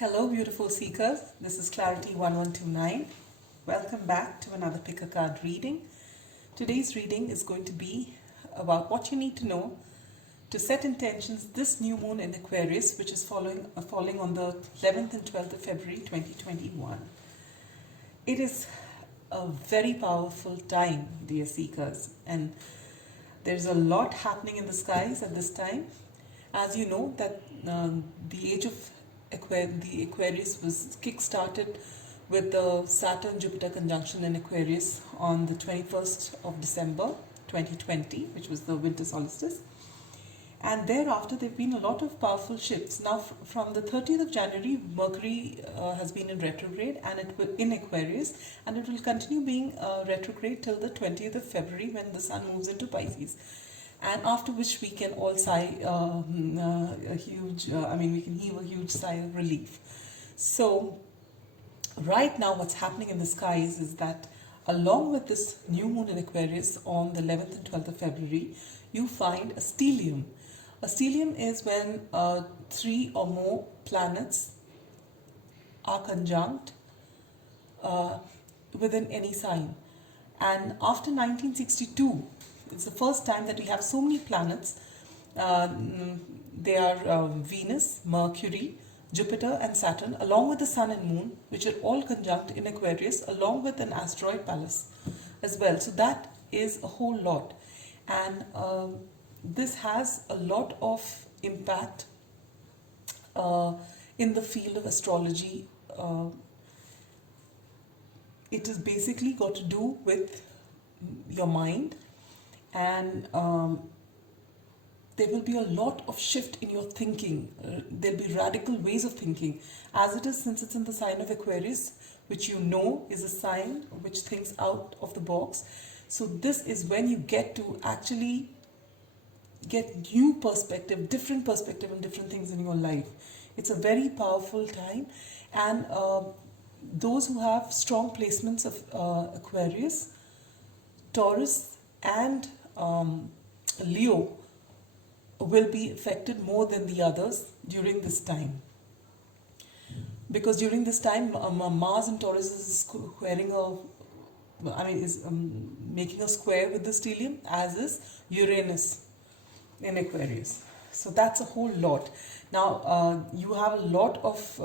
Hello, beautiful seekers. This is Clarity 1129. Welcome back to another pick a card reading. Today's reading is going to be about what you need to know to set intentions this new moon in Aquarius, which is falling on the 11th and 12th of February 2021. It is a very powerful time, dear seekers, and there's a lot happening in the skies at this time. As you know, that the age of the Aquarius was kick-started with the Saturn-Jupiter conjunction in Aquarius on the 21st of December 2020, which was the winter solstice. And thereafter, there have been a lot of powerful shifts. Now, from the 30th of January, Mercury has been in retrograde and it will in Aquarius, and it will continue being retrograde till the 20th of February when the Sun moves into Pisces. And after which we can all sigh we can heave a huge sigh of relief. So right now what's happening in the skies is that along with this new moon in Aquarius on the 11th and 12th of February, you find a stellium. A stellium is when three or more planets are conjunct within any sign. And after 1962, it's the first time that we have so many planets. They are Venus, Mercury, Jupiter and Saturn, along with the Sun and Moon, which are all conjunct in Aquarius, along with an asteroid Pallas as well. So that is a whole lot. And this has a lot of impact in the field of astrology. It is basically got to do with your mind, and there will be a lot of shift in your thinking. There'll be radical ways of thinking, as it is, since it's in the sign of Aquarius, which you know is a sign which thinks out of the box. So this is when you get to actually get new perspective, different perspective on different things in your life. It's a very powerful time, and those who have strong placements of Aquarius, Taurus and Leo will be affected more than the others during this time, because during this time Mars in Taurus is making a square with the stellium, as is Uranus in Aquarius. So that's a whole lot. Now you have a lot of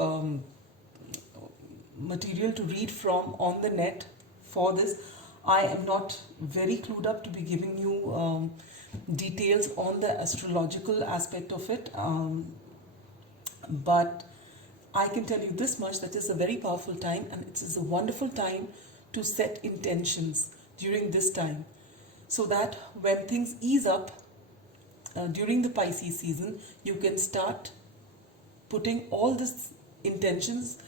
material to read from on the net for this. I am not very clued up to be giving you details on the astrological aspect of it, but I can tell you this much, that it's a very powerful time, and it is a wonderful time to set intentions during this time, so that when things ease up during the Pisces season, you can start putting all these intentions,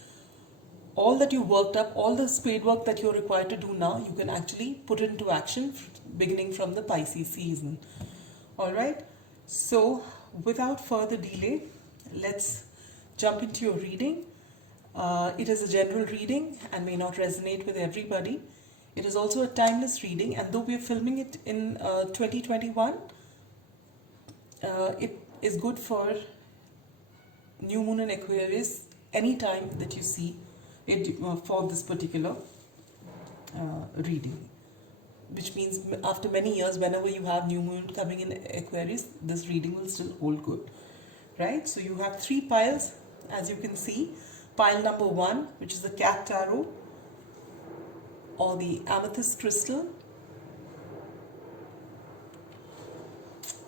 all that you worked up, all the spade work that you're required to do now, you can actually put it into action beginning from the Pisces season. Alright, so without further delay, let's jump into your reading. It is a general reading and may not resonate with everybody. It is also a timeless reading, and though we are filming it in 2021, it is good for new moon in Aquarius anytime that you see it for this particular reading, which means after many years, whenever you have new moon coming in Aquarius, this reading will still hold good, right? So you have three piles, as you can see. Pile number 1, which is the cat tarot, or the amethyst crystal,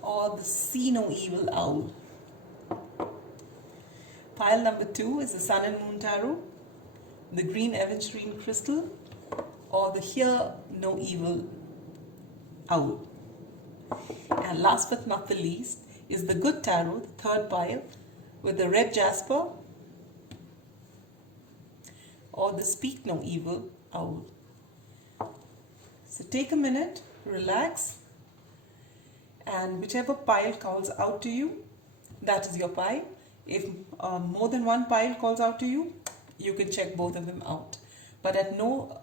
or the see no evil owl. Pile number 2 is the sun and moon tarot, the green aventurine crystal, or the hear no evil owl. And last but not the least is the good tarot, the third pile, with the red jasper, or the speak no evil owl. So take a minute, relax, and whichever pile calls out to you, that is your pile. If more than one pile calls out to you, you can check both of them out. But at no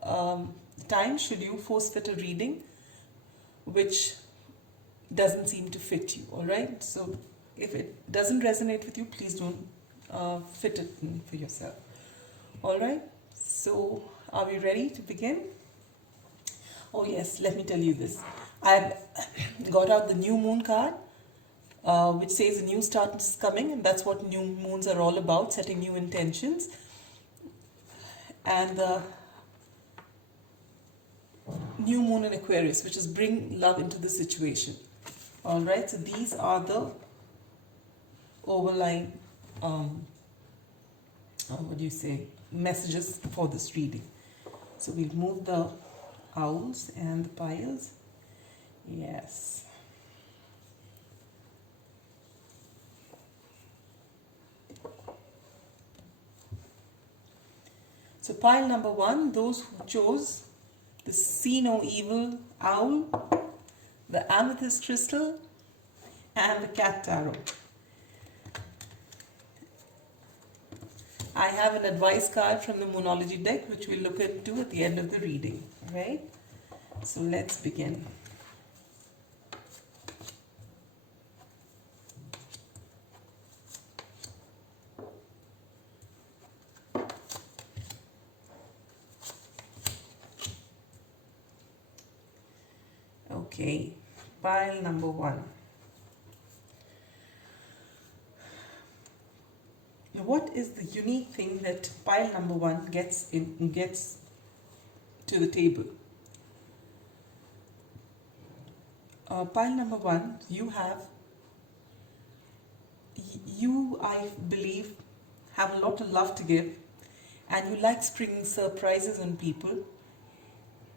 time should you force fit a reading which doesn't seem to fit you. Alright, so if it doesn't resonate with you, please don't fit it in for yourself. All right, so are we ready to begin? Oh yes, let me tell you this. I've got out the new moon card, which says a new start is coming, and that's what new moons are all about, setting new intentions. And the new moon in Aquarius, which is bring love into the situation. All right, so these are the overlying, messages for this reading. So we'll move the owls and the piles. Yes. So pile number 1, those who chose the See No Evil owl, the amethyst crystal, and the cat tarot. I have an advice card from the Moonology deck, which we'll look into at the end of the reading. Right? So let's begin. Okay, pile number 1. What is the unique thing that pile number 1 gets to the table? Pile number 1, I believe, have a lot of love to give, and you like springing surprises on people,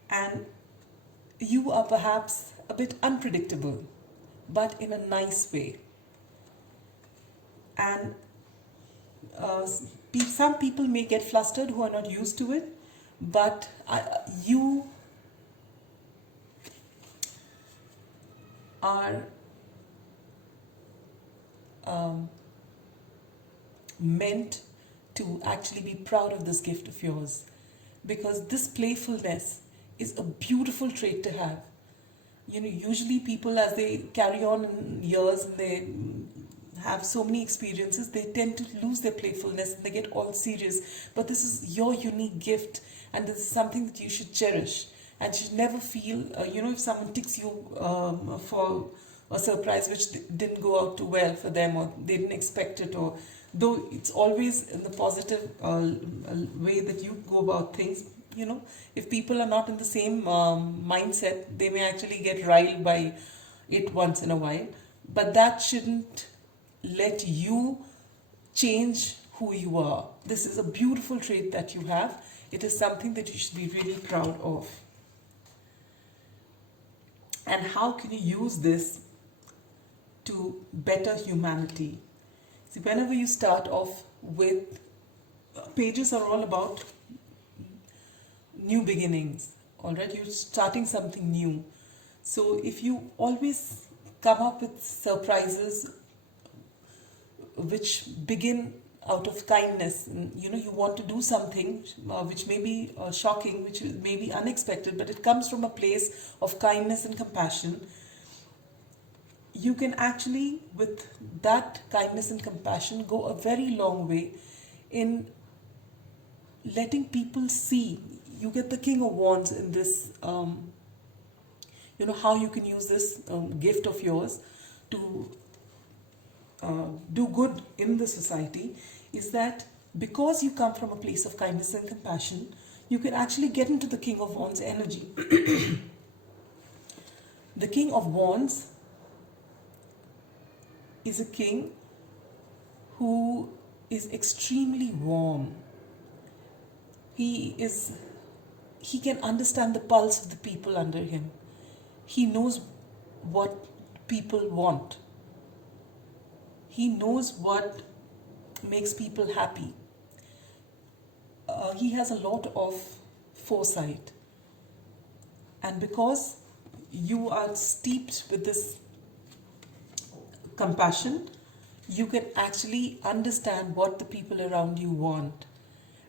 and you are perhaps a bit unpredictable, but in a nice way. And some people may get flustered who are not used to it, but you are meant to actually be proud of this gift of yours, because this playfulness is a beautiful trait to have. You know, usually people, as they carry on in years and they have so many experiences, they tend to lose their playfulness and they get all serious. But this is your unique gift, and this is something that you should cherish. And you should never feel, if someone ticks you for a surprise which didn't go out too well for them, or they didn't expect it, or though it's always in the positive way that you go about things. You know, if people are not in the same mindset, they may actually get riled by it once in a while. But that shouldn't let you change who you are. This is a beautiful trait that you have. It is something that you should be really proud of. And how can you use this to better humanity? See, whenever you start off with, pages are all about new beginnings. All right, you're starting something new. So if you always come up with surprises which begin out of kindness, you want to do something which may be shocking, which may be unexpected, but it comes from a place of kindness and compassion, you can actually, with that kindness and compassion, go a very long way in letting people see. You get the King of Wands in this, how you can use this gift of yours to do good in the society, is that because you come from a place of kindness and compassion, you can actually get into the King of Wands energy. The King of Wands is a king who is extremely warm. He can understand the pulse of the people under him. He knows what people want. He knows what makes people happy. He has a lot of foresight. And because you are steeped with this compassion, you can actually understand what the people around you want.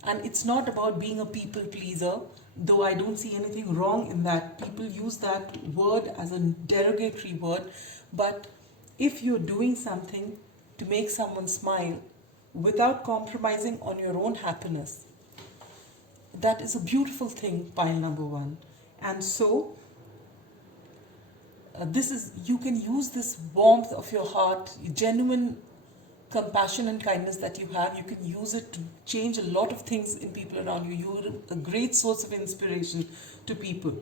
And it's not about being a people pleaser, though I don't see anything wrong in that. People use that word as a derogatory word. But if you're doing something to make someone smile, without compromising on your own happiness. That is a beautiful thing, pile number one. And so, you can use this warmth of your heart, genuine compassion and kindness that you have, you can use it to change a lot of things in people around you. You're a great source of inspiration to people.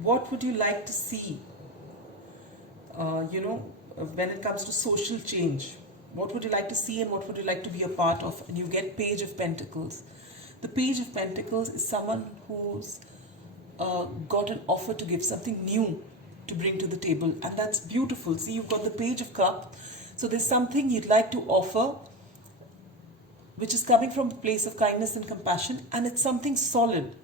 What would you like to see, when it comes to social change? What would you like to see and what would you like to be a part of? And you get Page of Pentacles. The Page of Pentacles is someone who's got an offer to give, something new to bring to the table, and that's beautiful. See, you've got the Page of Cups, so there's something you'd like to offer which is coming from a place of kindness and compassion, and it's something solid.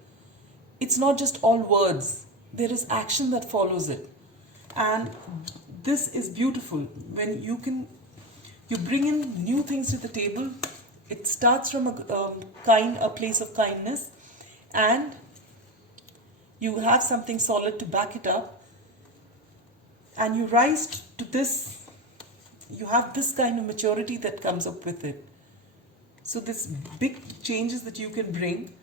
It's not just all words, there is action that follows it. And this is beautiful when you bring in new things to the table. It starts from a place of kindness, and you have something solid to back it up, and you rise to this. You have this kind of maturity that comes up with it. So this big changes that you can bring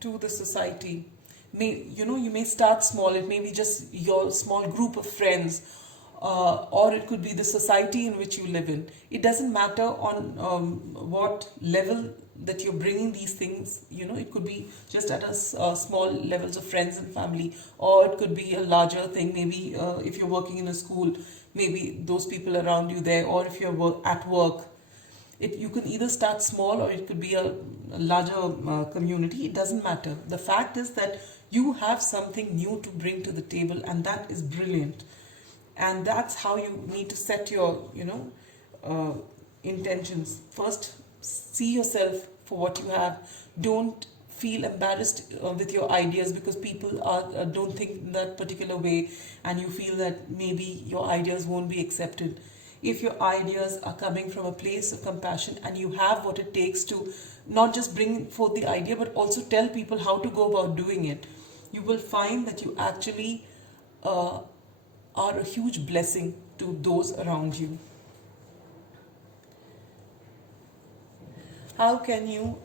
to the society. You may start small. It may be just your small group of friends, or it could be the society in which you live in. It doesn't matter on what level that you're bringing these things. It could be just at a small levels of friends and family, or it could be a larger thing. Maybe if you're working in a school, maybe those people around you there, or if you're at work. You can either start small or it could be a larger community. It doesn't matter. The fact is that you have something new to bring to the table, and that is brilliant. And that's how you need to set your, intentions. First, see yourself for what you have. Don't feel embarrassed with your ideas because people don't think in that particular way, and you feel that maybe your ideas won't be accepted. If your ideas are coming from a place of compassion and you have what it takes to not just bring forth the idea but also tell people how to go about doing it, you will find that you actually are a huge blessing to those around you. How can you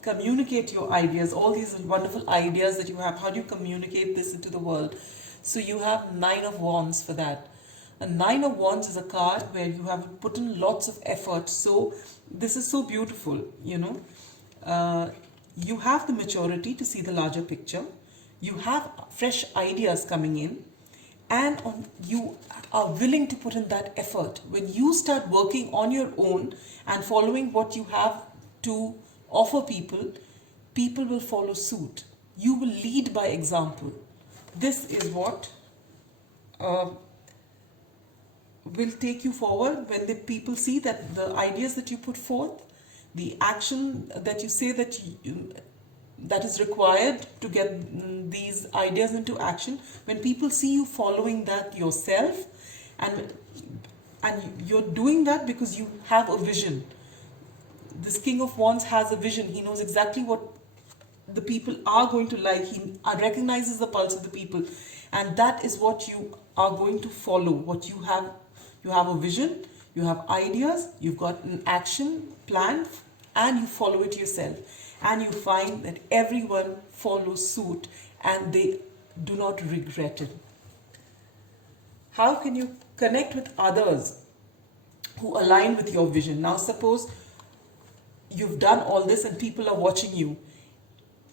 communicate your ideas, all these wonderful ideas that you have? How do you communicate this into the world? So you have Nine of Wands for that. A Nine of Wands is a card where you have put in lots of effort. So this is so beautiful, you have the maturity to see the larger picture. You have fresh ideas coming in, and you are willing to put in that effort. When you start working on your own and following what you have to offer people, people will follow suit. You will lead by example. This is what will take you forward when the people see that the ideas that you put forth, the action that you say that is required to get these ideas into action. When people see you following that yourself, and you're doing that because you have a vision. This King of Wands has a vision. He knows exactly what the people are going to like. He recognizes the pulse of the people, and that is what you are going to follow. What you have a vision, you have ideas, you've got an action plan, and you follow it yourself. And you find that everyone follows suit and they do not regret it. How can you connect with others who align with your vision? Now suppose you've done all this and people are watching you,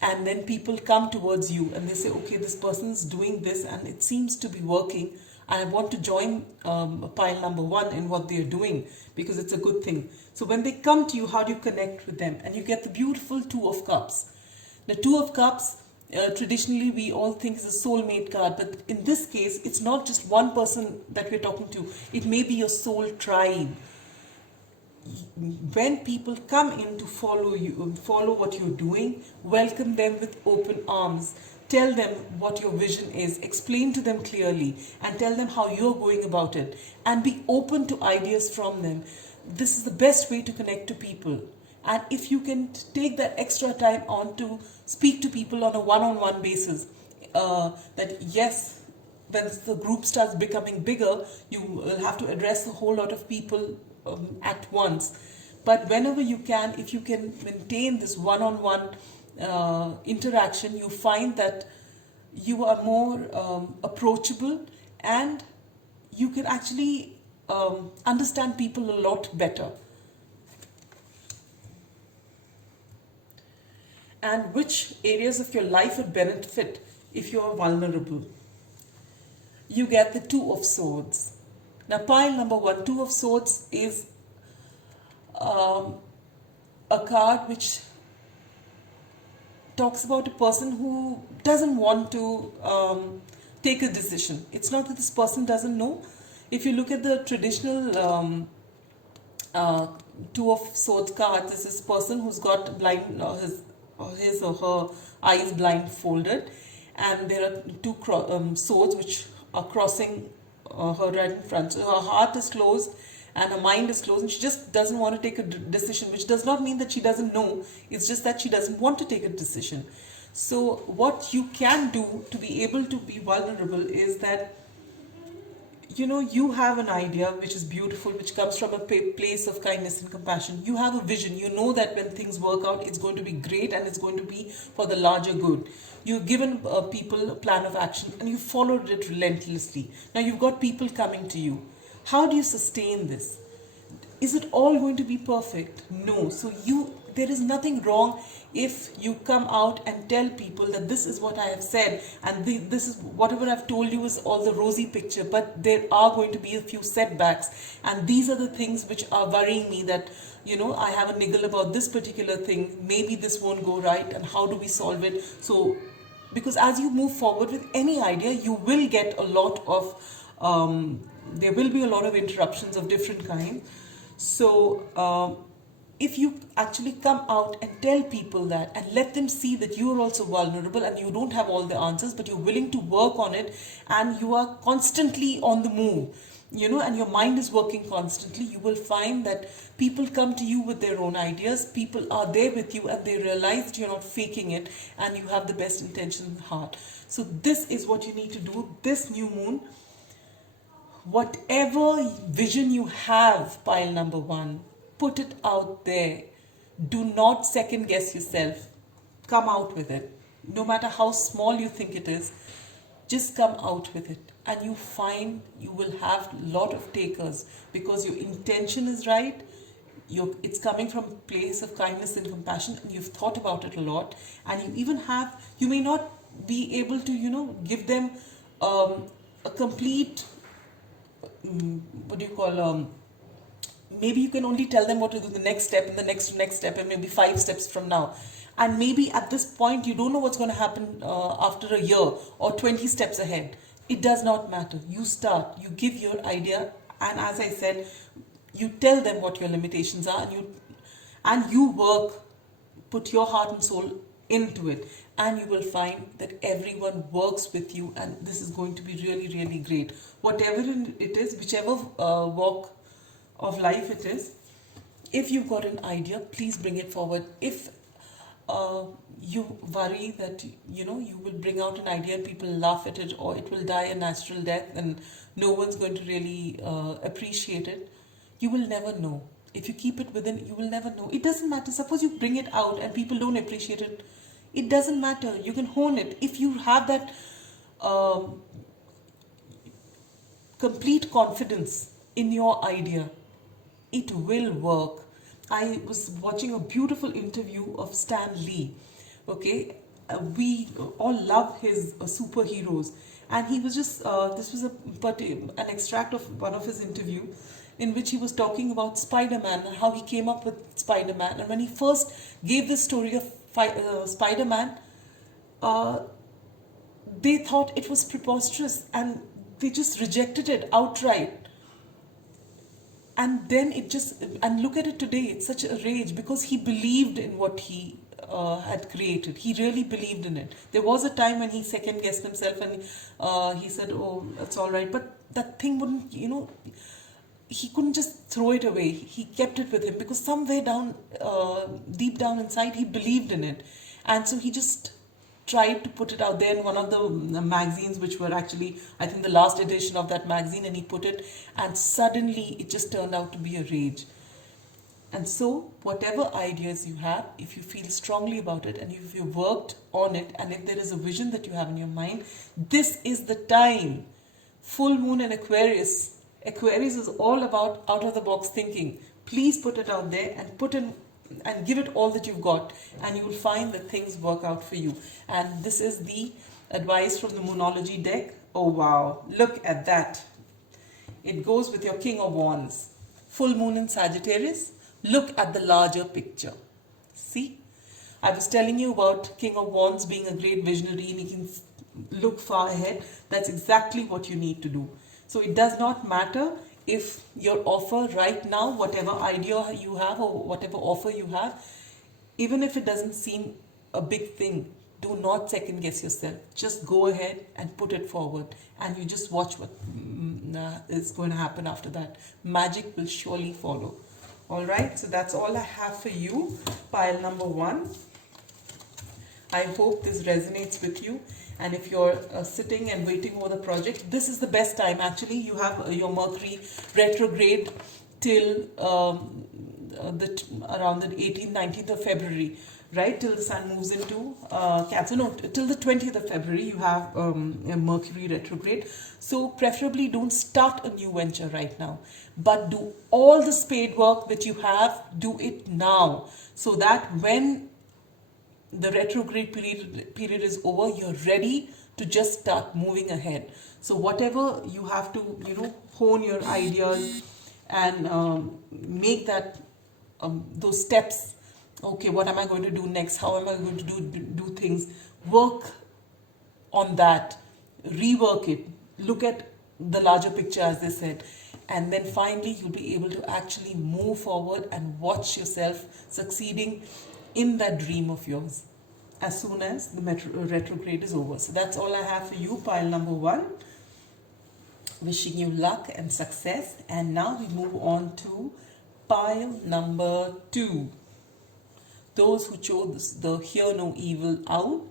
and then people come towards you and they say, okay, this person's doing this and it seems to be working. I want to join pile number one in what they're doing because it's a good thing. So when they come to you, how do you connect with them? And you get the beautiful Two of Cups. The Two of Cups, traditionally we all think is a soulmate card, but in this case, it's not just one person that we're talking to. It may be your soul tribe. When people come in to follow you, follow what you're doing, welcome them with open arms. Tell them what your vision is, explain to them clearly, and tell them how you're going about it, and be open to ideas from them. This is the best way to connect to people. And if you can take that extra time on to speak to people on a one-on-one basis, that yes, when the group starts becoming bigger, you will have to address a whole lot of people at once. But whenever you can, if you can maintain this one-on-one interaction, you find that you are more approachable, and you can actually understand people a lot better. And which areas of your life would benefit if you are vulnerable? You get the Two of Swords. Now, pile number 1, Two of Swords is a card which talks about a person who doesn't want to take a decision. It's not that this person doesn't know. If you look at the traditional Two of Swords card, this is person who's got blind, his or her eyes blindfolded, and there are two swords which are crossing her right in front. So her heart is closed and her mind is closed, and she just doesn't want to take a decision, which does not mean that she doesn't know. It's just that she doesn't want to take a decision. So what you can do to be able to be vulnerable is that, you have an idea which is beautiful, which comes from a place of kindness and compassion. You have a vision. You know that when things work out, it's going to be great and it's going to be for the larger good. You've given people a plan of action and you followed it relentlessly. Now you've got people coming to you. How do you sustain this? Is it all going to be perfect? No. So there is nothing wrong if you come out and tell people that this is what I have said, and this is whatever I've told you is all the rosy picture, but there are going to be a few setbacks, and these are the things which are worrying me, that I have a niggle about this particular thing, maybe this won't go right, and how do we solve it? So because as you move forward with any idea, you will get a lot of there will be a lot of interruptions of different kinds. So if you actually come out and tell people that and let them see that you are also vulnerable and you don't have all the answers, but you're willing to work on it, and you are constantly on the move, and your mind is working constantly, you will find that people come to you with their own ideas. People are there with you and they realize that you're not faking it and you have the best intention in heart. So this is what you need to do this new moon. Whatever vision you have, pile number 1, put it out there. Do not second guess yourself. Come out with it. No matter how small you think it is, just come out with it. And you find you will have a lot of takers because your intention is right. It's coming from a place of kindness and compassion, and you've thought about it a lot. And you may not be able to, give them a complete, maybe you can only tell them what to do the next step and the next step and maybe 5 steps from now. And maybe at this point you don't know what's going to happen after a year or 20 steps ahead. It does not matter. You start, you give your idea, and as I said, you tell them what your limitations are, and you work, put your heart and soul into it, and you will find that everyone works with you, and this is going to be really, really great. Whatever it is, whichever walk of life it is, if you've got an idea, please bring it forward. If you worry that you will bring out an idea and people laugh at it, or it will die a natural death and no one's going to really appreciate it, you will never know. If you keep it within, you will never know. It doesn't matter. Suppose you bring it out and people don't appreciate it. It doesn't matter. You can hone it. If you have that complete confidence in your idea, it will work. I was watching a beautiful interview of Stan Lee. Okay, we all love his superheroes, and he was just this was an extract of one of his interview in which he was talking about Spider-Man and how he came up with Spider-Man. And when he first gave the story of Spider-Man, they thought it was preposterous and they just rejected it outright. And then and look at it today, it's such a rage because he believed in what he had created. He really believed in it. There was a time when he second guessed himself and he said, oh, that's all right. But that thing wouldn't, he couldn't just throw it away. He kept it with him because somewhere down, deep down inside, he believed in it. And so he just tried to put it out there in one of the magazines, which were actually, I think, the last edition of that magazine, and he put it, and suddenly it just turned out to be a rage. And so, whatever ideas you have, if you feel strongly about it, and if you worked on it, and if there is a vision that you have in your mind, this is the time. Full moon in Aquarius. Aquarius is all about out of the box thinking. Please put it out there and put in and give it all that you've got, and you will find that things work out for you. And this is the advice from the Moonology deck. Oh wow, look at that. It goes with your King of Wands. Full moon in Sagittarius. Look at the larger picture. See, I was telling you about King of Wands being a great visionary, and he can look far ahead. That's exactly what you need to do. So it does not matter if your offer right now, whatever idea you have or whatever offer you have, even if it doesn't seem a big thing, do not second guess yourself. Just go ahead and put it forward, and you just watch what is going to happen after that. Magic will surely follow. All right, so that's all I have for you, pile number 1. I hope this resonates with you. And if you're sitting and waiting over the project, this is the best time. Actually, you have your Mercury retrograde till around the 18th, 19th of February, right? Till the sun moves into Cancer. No, till the 20th of February, you have a Mercury retrograde. So preferably don't start a new venture right now, but do all the spade work that you have, do it now, so that when the retrograde period is over, you're ready to just start moving ahead. So whatever you have to, hone your ideas and make that those steps. Okay, what am I going to do next? How am I going to do things? Work on that, rework it, look at the larger picture, as they said, and then finally you'll be able to actually move forward and watch yourself succeeding in that dream of yours as soon as the retrograde is over. So that's all I have for you, pile number 1. Wishing you luck and success. And now we move on to pile number 2. Those who chose the Hear No Evil Owl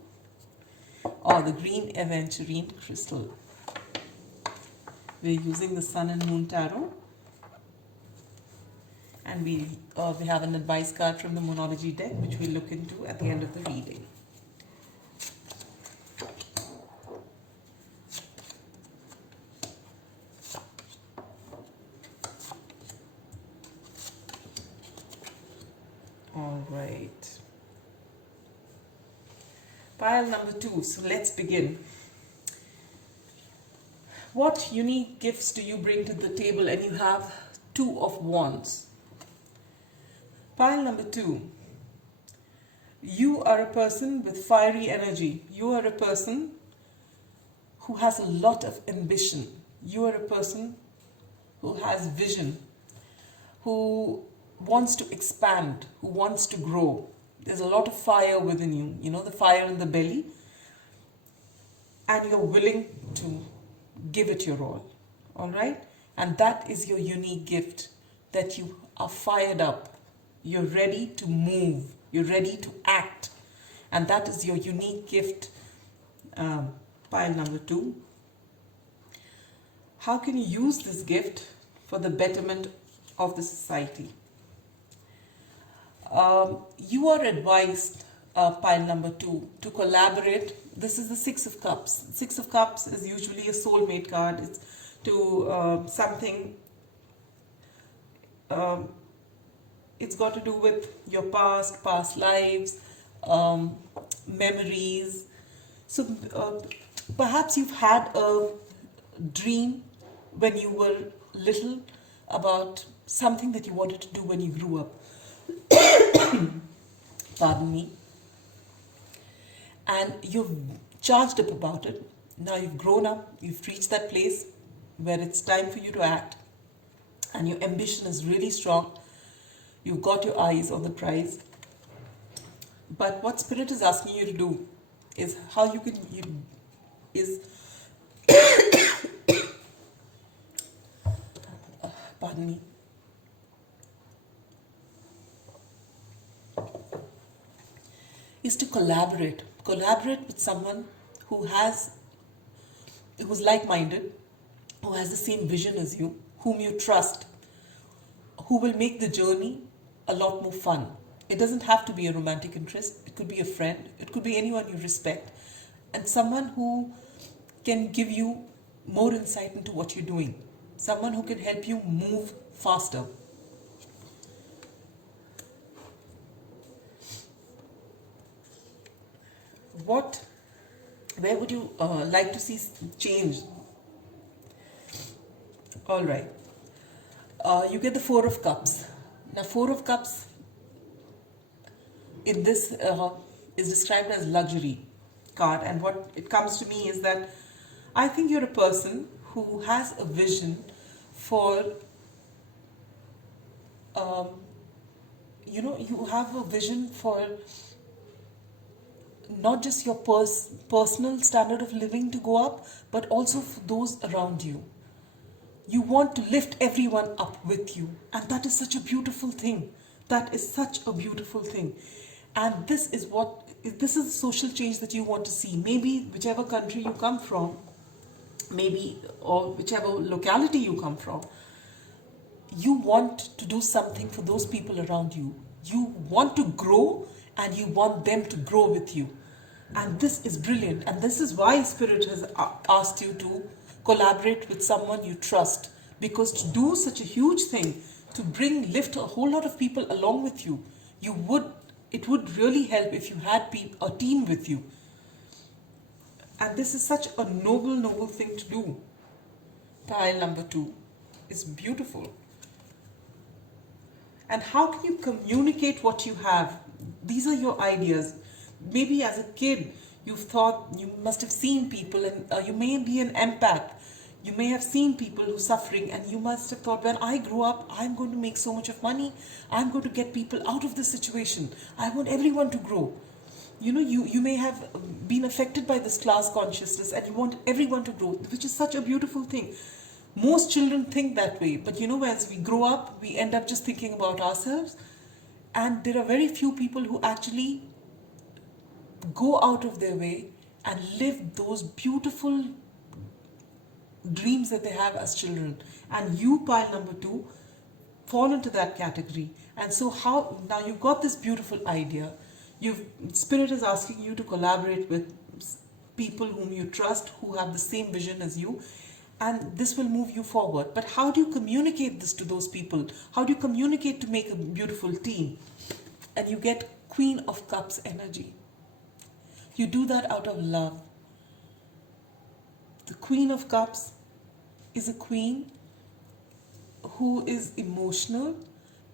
or the green aventurine crystal. We're using the Sun and Moon Tarot. And we have an advice card from the Moonology deck, which we'll look into at the end of the reading. All right. Pile number 2. So let's begin. What unique gifts do you bring to the table? And you have 2 of Wands. Pile number 2. You are a person with fiery energy. You are a person who has a lot of ambition. You are a person who has vision, who wants to expand, who wants to grow. There's a lot of fire within you, the fire in the belly, and you're willing to give it your all right? And that is your unique gift, that you are fired up. You're ready to move. You're ready to act. And that is your unique gift, pile number 2. How can you use this gift for the betterment of the society? You are advised, pile number 2, to collaborate. This is the 6 of Cups. 6 of Cups is usually a soulmate card. It's to something. It's got to do with your past lives, memories. So perhaps you've had a dream when you were little about something that you wanted to do when you grew up. Pardon me. And you've charged up about it. Now you've grown up, you've reached that place where it's time for you to act, and your ambition is really strong. You've got your eyes on the prize. But what Spirit is asking you to do is how you can pardon me. Is to collaborate collaborate with someone who's like-minded, who has the same vision as you, whom you trust, who will make the journey a lot more fun. It doesn't have to be a romantic interest. It could be a friend. It could be anyone you respect. And someone who can give you more insight into what you're doing. Someone who can help you move faster. Where would you like to see change? All right. You get the Four of Cups. Now, Four of Cups in this is described as luxury card, and what it comes to me is that I think you're a person who has a vision for, you have a vision for not just your personal standard of living to go up, but also for those around you. You want to lift everyone up with you, and that is such a beautiful thing. That is such a beautiful thing. And this is the social change that you want to see. Maybe whichever country you come from, or whichever locality you come from, you want to do something for those people around you. You want to grow, and you want them to grow with you. And this is brilliant. And this is why Spirit has asked you to collaborate with someone you trust. Because to do such a huge thing, to lift a whole lot of people along with you, it would really help if you had a team with you. And this is such a noble thing to do. Pile number 2 is beautiful. And how can you communicate what you have? These are your ideas. Maybe as a kid, you've thought, you must have seen people, and you may be an empath. You may have seen people who are suffering, and you must have thought, when I grow up, I'm going to make so much of money. I'm going to get people out of this situation. I want everyone to grow. You may have been affected by this class consciousness, and you want everyone to grow, which is such a beautiful thing. Most children think that way, but as we grow up, we end up just thinking about ourselves. And there are very few people who actually go out of their way and live those beautiful dreams that they have as children. And you, pile number 2, fall into that category. And so now you've got this beautiful idea. Spirit is asking you to collaborate with people whom you trust, who have the same vision as you, and this will move you forward. But how do you communicate this to those people? How do you communicate to make a beautiful team? And you get Queen of Cups energy. You do that out of love. The Queen of Cups is a queen who is emotional,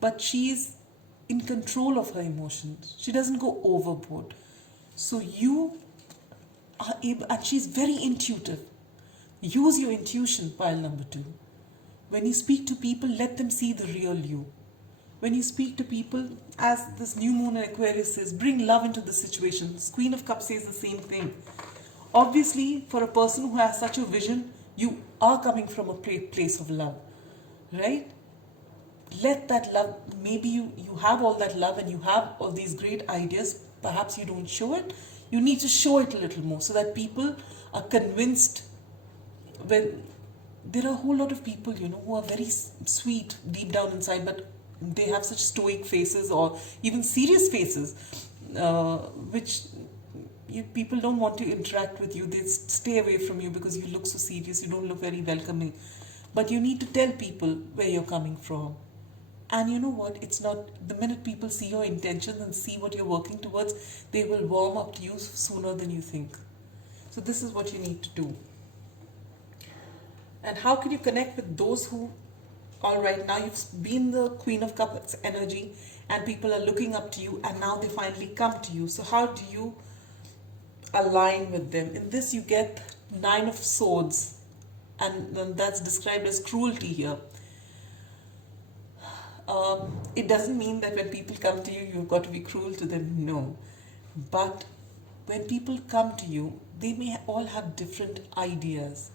but she is in control of her emotions. She doesn't go overboard. So you are able, and she's very intuitive. Use your intuition, pile number 2. When you speak to people, let them see the real you. When you speak to people, as this new moon in Aquarius says, bring love into the situation. This Queen of Cups says the same thing. Obviously, for a person who has such a vision, you are coming from a place of love, right? Let that love, maybe you have all that love and you have all these great ideas, perhaps you don't show it. You need to show it a little more so that people are convinced. When there are a whole lot of people, who are very sweet deep down inside, but they have such stoic faces or even serious faces, which people don't want to interact with you. They stay away from you because you look so serious, you don't look very welcoming. But you need to tell people where you're coming from. And you know what? It's not, the minute people see your intentions and see what you're working towards, they will warm up to you sooner than you think. So this is what you need to do. And how can you connect with those who, all right, now you've been the Queen of Cups energy and people are looking up to you and now they finally come to you. So how do you align with them? In this you get 9 of Swords, and that's described as cruelty here. It doesn't mean that when people come to you, you've got to be cruel to them, no. But when people come to you, they may all have different ideas.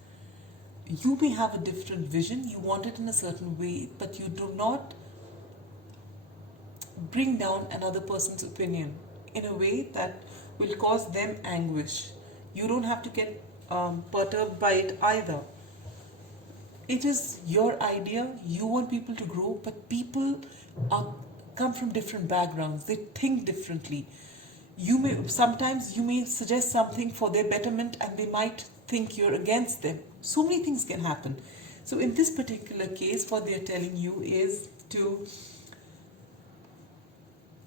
You may have a different vision, you want it in a certain way, but you do not bring down another person's opinion in a way that will cause them anguish. You don't have to get perturbed by it either. It is your idea, you want people to grow, but people are, come from different backgrounds, they think differently. You may suggest something for their betterment and they might think you're against them. So many things can happen. So in this particular case, what they're telling you is to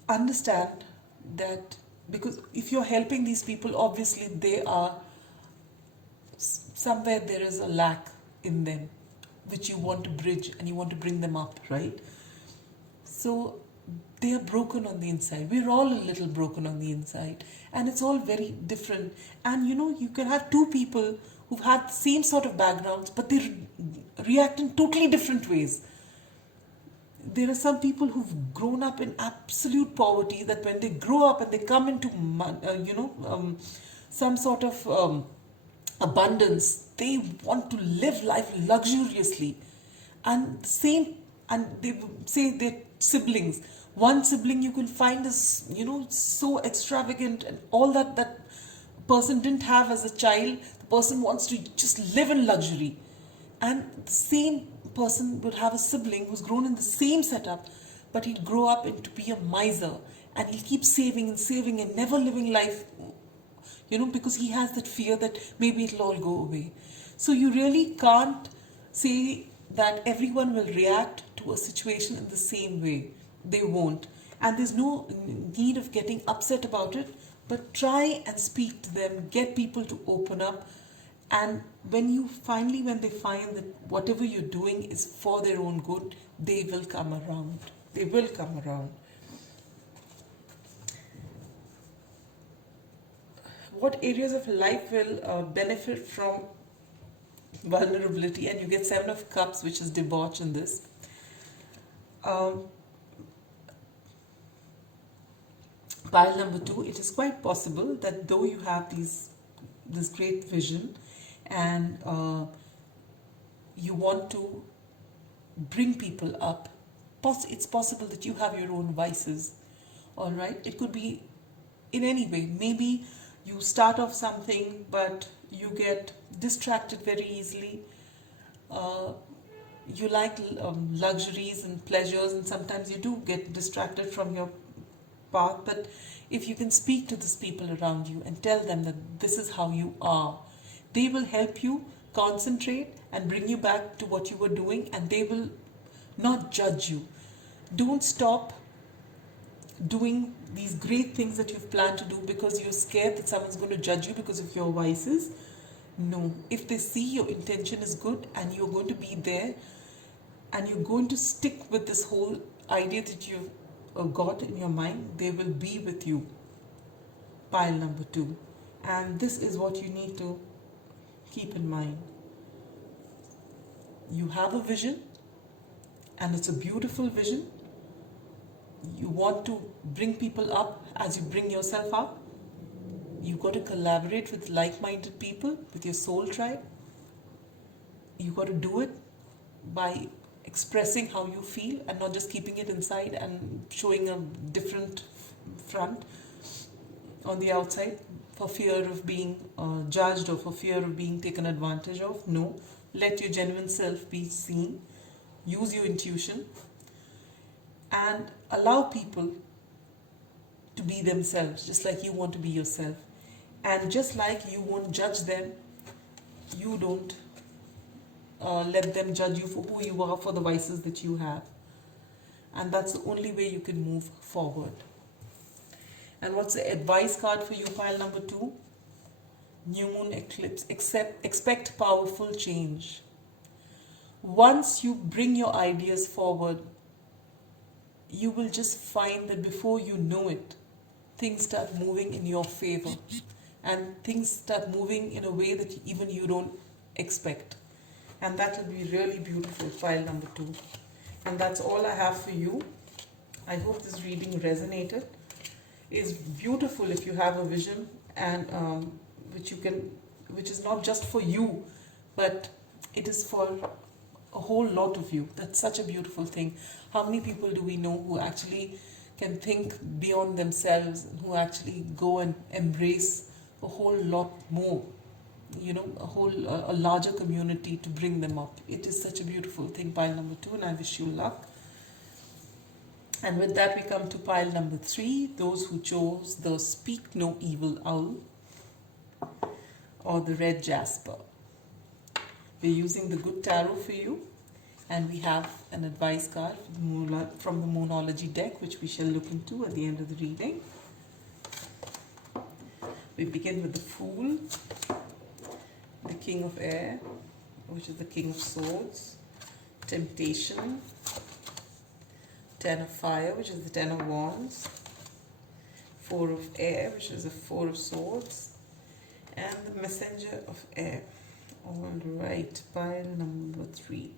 understand that, because if you're helping these people, obviously they are somewhere, there is a lack in them which you want to bridge and you want to bring them up, right? So they are broken on the inside. We're all a little broken on the inside, and it's all very different. And you can have two people who've had the same sort of backgrounds, but they react in totally different ways. There are some people who've grown up in absolute poverty, that when they grow up and they come into some sort of abundance, they want to live life luxuriously. And they say their siblings, one sibling you can find is so extravagant, and all that person didn't have as a child, the person wants to just live in luxury. And the same person would have a sibling who's grown in the same setup, but he'd grow up to be a miser, and he'll keep saving and saving and never living life, because he has that fear that maybe it'll all go away. So you really can't say that everyone will react to a situation in the same way. They won't. And there's no need of getting upset about it, but try and speak to them, get people to open up. And when they find that whatever you're doing is for their own good, they will come around. They will come around. What areas of life will benefit from vulnerability? And you get 7 of Cups, which is debauch in this. Pile number 2, it is quite possible that though you have this great vision and you want to bring people up, it's possible that you have your own vices. All right, it could be in any way. Maybe you start off something, but you get distracted very easily. You like luxuries and pleasures, and sometimes you do get distracted from your path. But if you can speak to these people around you and tell them that this is how you are, they will help you concentrate and bring you back to what you were doing, and they will not judge you. Don't stop doing these great things that you've planned to do because you're scared that someone's going to judge you because of your vices. No, if they see your intention is good and you're going to be there and you're going to stick with this whole idea that you've got in your mind, they will be with you. Pile number 2. And this is what you need to keep in mind. You have a vision, and it's a beautiful vision. You want to bring people up as you bring yourself up. You've got to collaborate with like-minded people, with your soul tribe. You've got to do it by expressing how you feel and not just keeping it inside and showing a different front on the outside for fear of being judged or for fear of being taken advantage of. No, let your genuine self be seen. Use your intuition and allow people to be themselves, just like you want to be yourself. And just like you won't judge them, you don't let them judge you for who you are, for the vices that you have. And that's the only way you can move forward. And what's the advice card for you, pile number 2? New moon eclipse. Expect powerful change. Once you bring your ideas forward, you will just find that before you know it, things start moving in your favor. And things start moving in a way that even you don't expect. And that will be really beautiful, pile number 2. And that's all I have for you. I hope this reading resonated. It's beautiful if you have a vision and which is not just for you, but it is for a whole lot of you. That's such a beautiful thing. How many people do we know who actually can think beyond themselves, who actually go and embrace a whole lot more, a larger community to bring them up. It is such a beautiful thing, pile number 2, and I wish you luck. And with that, we come to pile number 3, those who chose the Speak No Evil Owl or the red Jasper. We're using the Good Tarot for you, and we have an advice card from the Moonology deck, which we shall look into at the end of the reading. We begin with the Fool, the King of Air, which is the King of Swords, Temptation, Ten of Fire, which is the Ten of Wands, Four of Air, which is the Four of Swords, and the Messenger of Air. All right, pile number 3.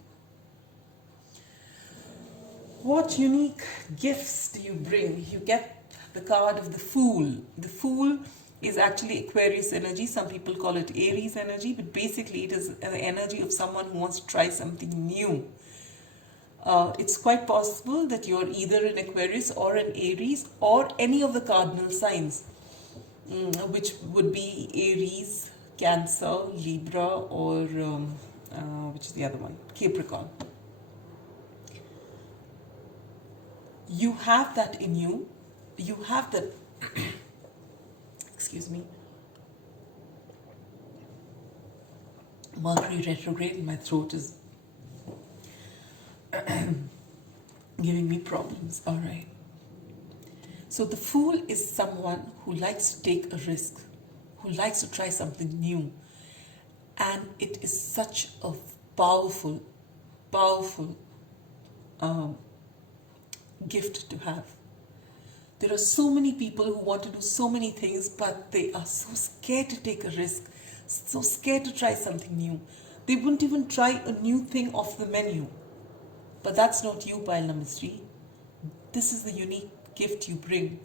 What unique gifts do you bring? You get the card of the Fool. The Fool is actually Aquarius energy. Some people call it Aries energy, but basically it is the energy of someone who wants to try something new. It's quite possible that you're either an Aquarius or an Aries or any of the cardinal signs, which would be Aries, Cancer, Libra, or which is the other one? Capricorn. You have that in you. You have that, excuse me, Mercury retrograde, and my throat is giving me problems. All right. So the Fool is someone who likes to take a risk, who likes to try something new. And it is such a powerful, powerful gift to have. There are so many people who want to do so many things, but they are so scared to take a risk, so scared to try something new. They wouldn't even try a new thing off the menu. But that's not you, pile number 3. This is the unique gift you bring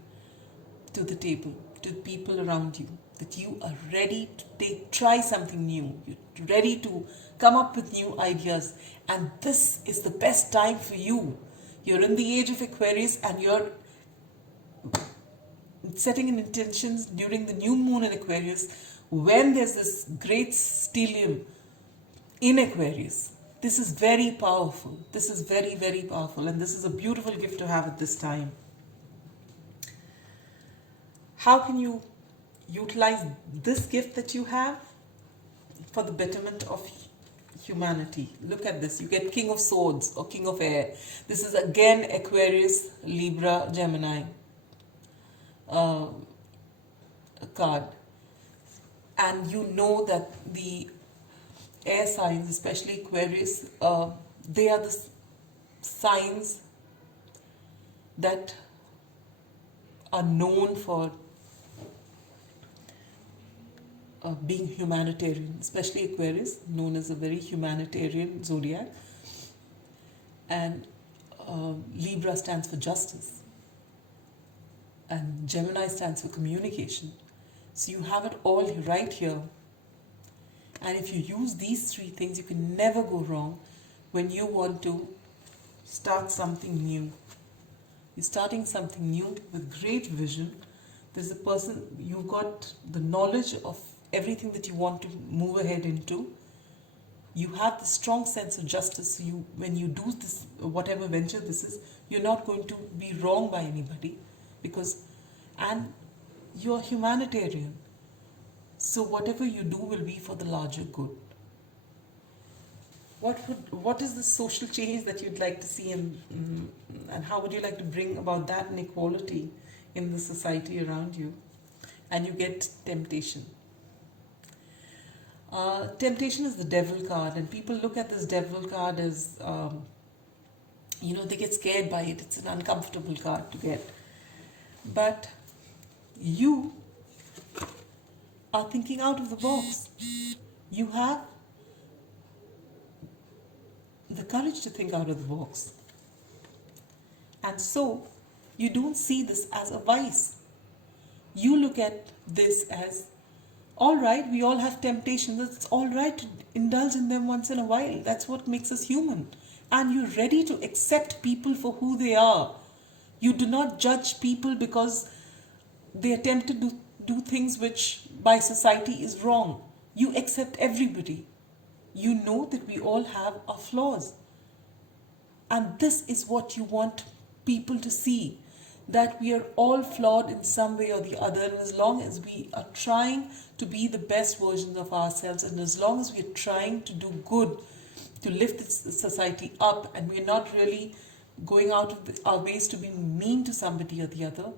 to the table, to the people around you, that you are ready to try something new. You're ready to come up with new ideas. And this is the best time for you. You're in the age of Aquarius, and you're setting in intentions during the new moon in Aquarius, when there's this great stellium in Aquarius. This is very powerful. This is very, very powerful. And this is a beautiful gift to have at this time. How can you utilize this gift that you have for the betterment of humanity? Look at this. You get King of Swords or King of Air. This is again Aquarius, Libra, Gemini card. And you know that the air signs, especially Aquarius, they are the signs that are known for being humanitarian, especially Aquarius, known as a very humanitarian zodiac. And Libra stands for justice. And Gemini stands for communication. So you have it all right here. And if you use these 3 things, you can never go wrong when you want to start something new. You're starting something new with great vision. There's a person, you've got the knowledge of everything that you want to move ahead into. You have the strong sense of justice. So when you do this, whatever venture this is, you're not going to be wrong by anybody, and you're humanitarian. So whatever you do will be for the larger good. What is the social change that you'd like to see, and how would you like to bring about that inequality in the society around you? And you get temptation. Temptation is the devil card, and people look at this devil card as, they get scared by it. It's an uncomfortable card to get. But you are thinking out of the box. You have the courage to think out of the box. And so you don't see this as a vice. You look at this as, all right, we all have temptations. It's all right to indulge in them once in a while. That's what makes us human. And you're ready to accept people for who they are. You do not judge people because they attempt to do things which by society is wrong. You accept everybody. You know that we all have our flaws. And this is what you want people to see, that we are all flawed in some way or the other. And as long as we are trying to be the best versions of ourselves, and as long as we are trying to do good, to lift the society up, and we're not really going out of our ways to be mean to somebody or the other,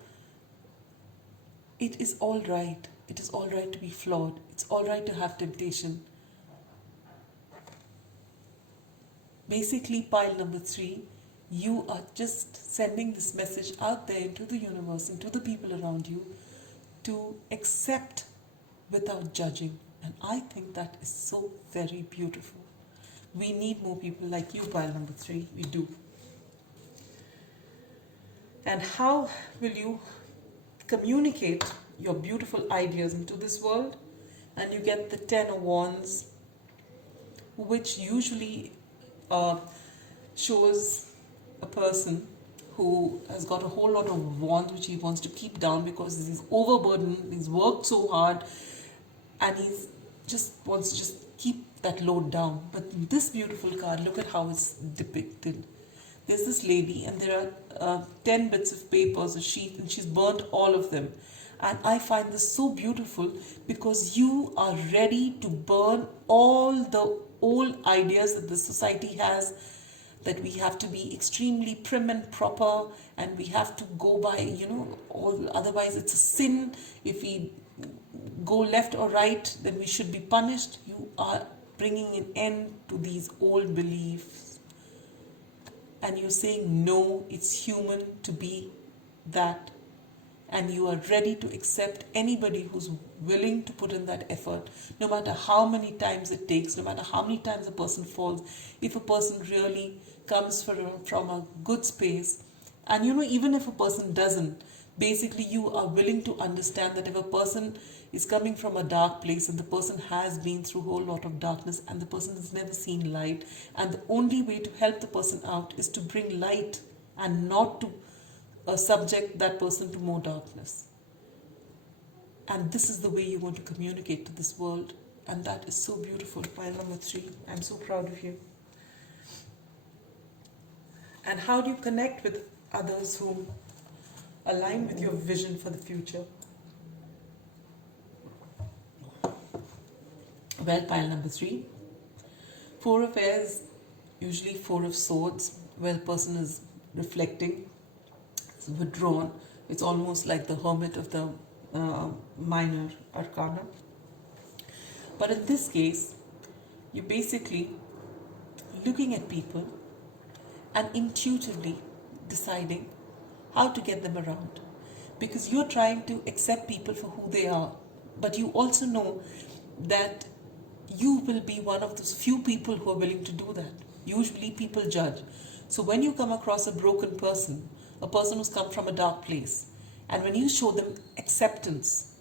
it is all right. It is all right to be flawed. It's all right to have temptation. Basically, pile number 3, you are just sending this message out there into the universe, into the people around you, to accept without judging. And I think that is so very beautiful. We need more people like you, pile number 3. We do. And how will you communicate your beautiful ideas into this world? And you get the 10 of Wands, which usually shows a person who has got a whole lot of wands which he wants to keep down because he's overburdened, he's worked so hard, and he's just wants to just keep that load down. But this beautiful card, look at how it's depicted. There's this lady, and there are 10 bits of papers, a sheet, and she's burnt all of them. And I find this so beautiful because you are ready to burn all the old ideas that the society has, that we have to be extremely prim and proper, and we have to go by, otherwise it's a sin. If we go left or right, then we should be punished. You are bringing an end to these old beliefs. And you're saying, no, it's human to be that. And you are ready to accept anybody who's willing to put in that effort, no matter how many times it takes, no matter how many times a person falls. If a person really comes from a good space, and even if a person doesn't, basically you are willing to understand that if a person is coming from a dark place, and the person has been through a whole lot of darkness, and the person has never seen light, and the only way to help the person out is to bring light and not to subject that person to more darkness. And this is the way you want to communicate to this world, and that is so beautiful. Pile number 3, I'm so proud of you. And how do you connect with others who align with your vision for the future? Well, pile number 3, 4 of airs, usually 4 of swords, where the person is reflecting, it's withdrawn. It's almost like the hermit of the minor arcana. But in this case, you're basically looking at people and intuitively deciding how to get them around. Because you're trying to accept people for who they are. But you also know that you will be one of those few people who are willing to do that. Usually people judge. So when you come across a broken person, a person who's come from a dark place, and when you show them acceptance,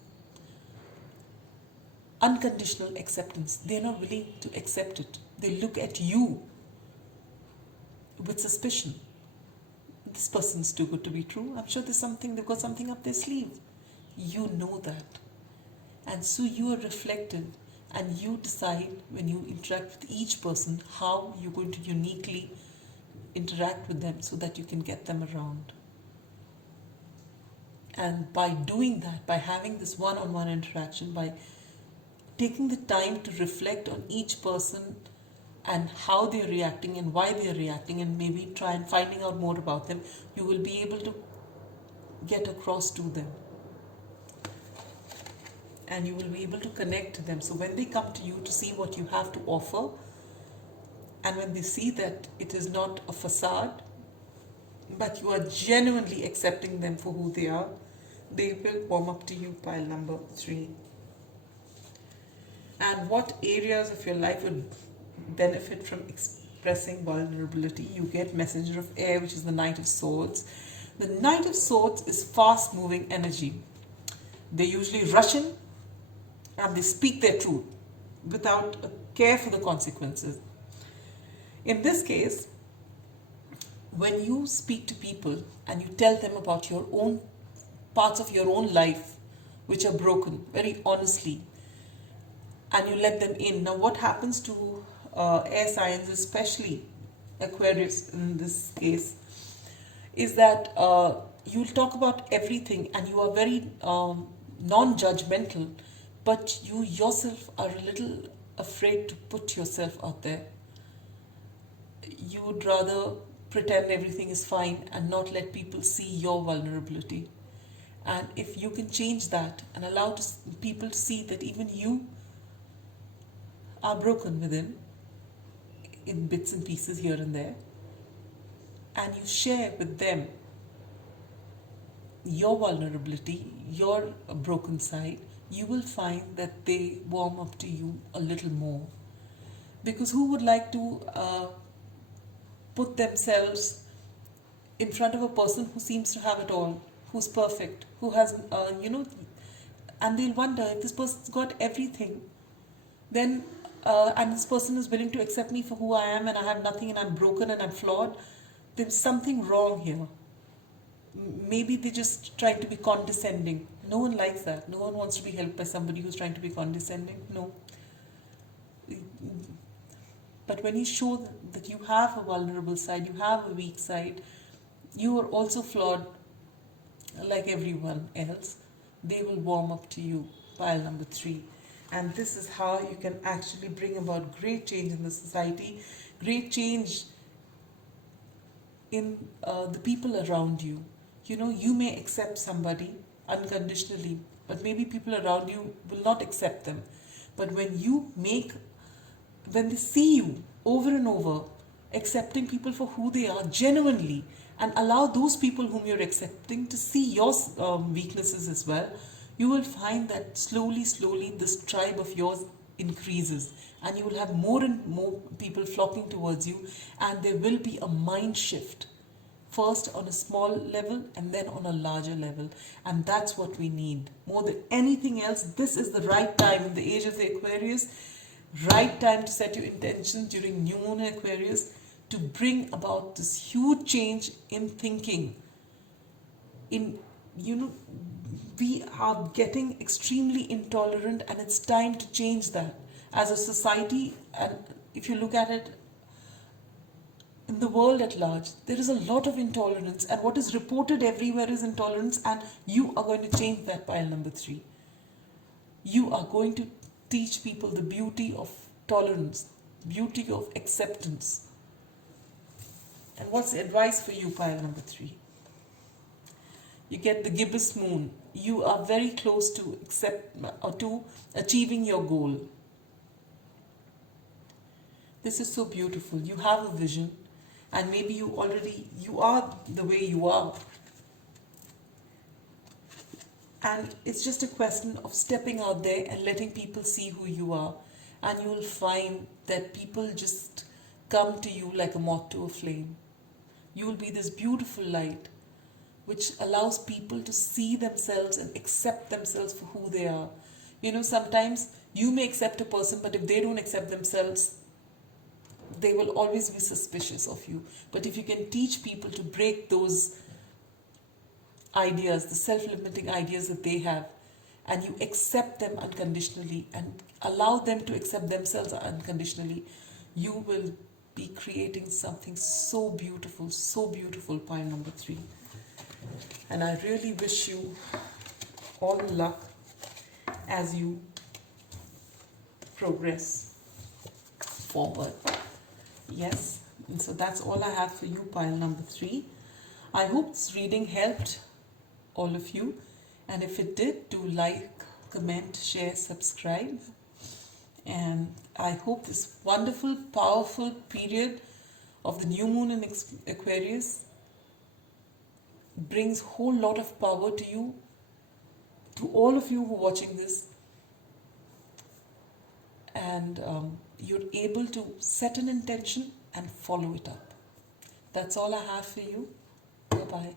unconditional acceptance, they're not willing to accept it. They look at you with suspicion. This person's too good to be true. I'm sure they've got something up their sleeve. You know that. And so you are reflective, and you decide when you interact with each person how you're going to uniquely interact with them so that you can get them around. And by doing that, by having this one-on-one interaction, by taking the time to reflect on each person and how they're reacting and why they're reacting, and maybe try and finding out more about them, you will be able to get across to them. And you will be able to connect to them. So when they come to you to see what you have to offer, and when they see that it is not a facade, but you are genuinely accepting them for who they are, they will warm up to you. Pile number 3. And what areas of your life would benefit from expressing vulnerability? You get Messenger of Air, which is the Knight of Swords. The Knight of Swords is fast-moving energy. They usually rush in and they speak their truth without a care for the consequences. In this case, when you speak to people and you tell them about your own parts of your own life which are broken, very honestly, and you let them in. Now, what happens to air signs, especially Aquarius in this case, is that you'll talk about everything and you are very non judgmental, but you yourself are a little afraid to put yourself out there. You would rather pretend everything is fine and not let people see your vulnerability. And if you can change that and allow people to see that even you are broken within, in bits and pieces here and there, and you share with them your vulnerability, your broken side, you will find that they warm up to you a little more. Because who would like to put themselves in front of a person who seems to have it all, who's perfect, who has, and they'll wonder if this person's got everything, then, and this person is willing to accept me for who I am and I have nothing and I'm broken and I'm flawed, there's something wrong here. Maybe they're just trying to be condescending. No one likes that. No one wants to be helped by somebody who's trying to be condescending. No. But when you show that you have a vulnerable side, you have a weak side, you are also flawed like everyone else, they will warm up to you. Pile number 3. And this is how you can actually bring about great change in the society, great change in the people around you. You may accept somebody unconditionally, but maybe people around you will not accept them. But when they see you over and over, accepting people for who they are genuinely, and allow those people whom you're accepting to see your weaknesses as well, you will find that slowly, this tribe of yours increases, and you will have more and more people flocking towards you, and there will be a mind shift. First on a small level and then on a larger level. And that's what we need. More than anything else, this is the right time in the age of the Aquarius, right time to set your intentions during new moon in Aquarius to bring about this huge change in thinking. We are getting extremely intolerant and it's time to change that as a society. And if you look at it, in the world at large, there is a lot of intolerance, and what is reported everywhere is intolerance, and you are going to change that. Pile number 3. You are going to teach people the beauty of tolerance, beauty of acceptance. And what's the advice for you, pile number 3? You get the gibbous moon. You are very close to achieving your goal. This is so beautiful. You have a vision. And maybe you are the way you are. And it's just a question of stepping out there and letting people see who you are. And you will find that people just come to you like a moth to a flame. You will be this beautiful light which allows people to see themselves and accept themselves for who they are. Sometimes you may accept a person, but if they don't accept themselves, they will always be suspicious of you. But if you can teach people to break those ideas, the self-limiting ideas that they have, and you accept them unconditionally and allow them to accept themselves unconditionally, you will be creating something so beautiful, pile number 3. And I really wish you all the luck as you progress forward. Yes, and so that's all I have for you, pile number 3. I hope this reading helped all of you, and if it did, do like, comment, share, subscribe. And I hope this wonderful, powerful period of the new moon in Aquarius brings a whole lot of power to you, to all of you who are watching this, and you're able to set an intention and follow it up. That's all I have for you. Bye-bye.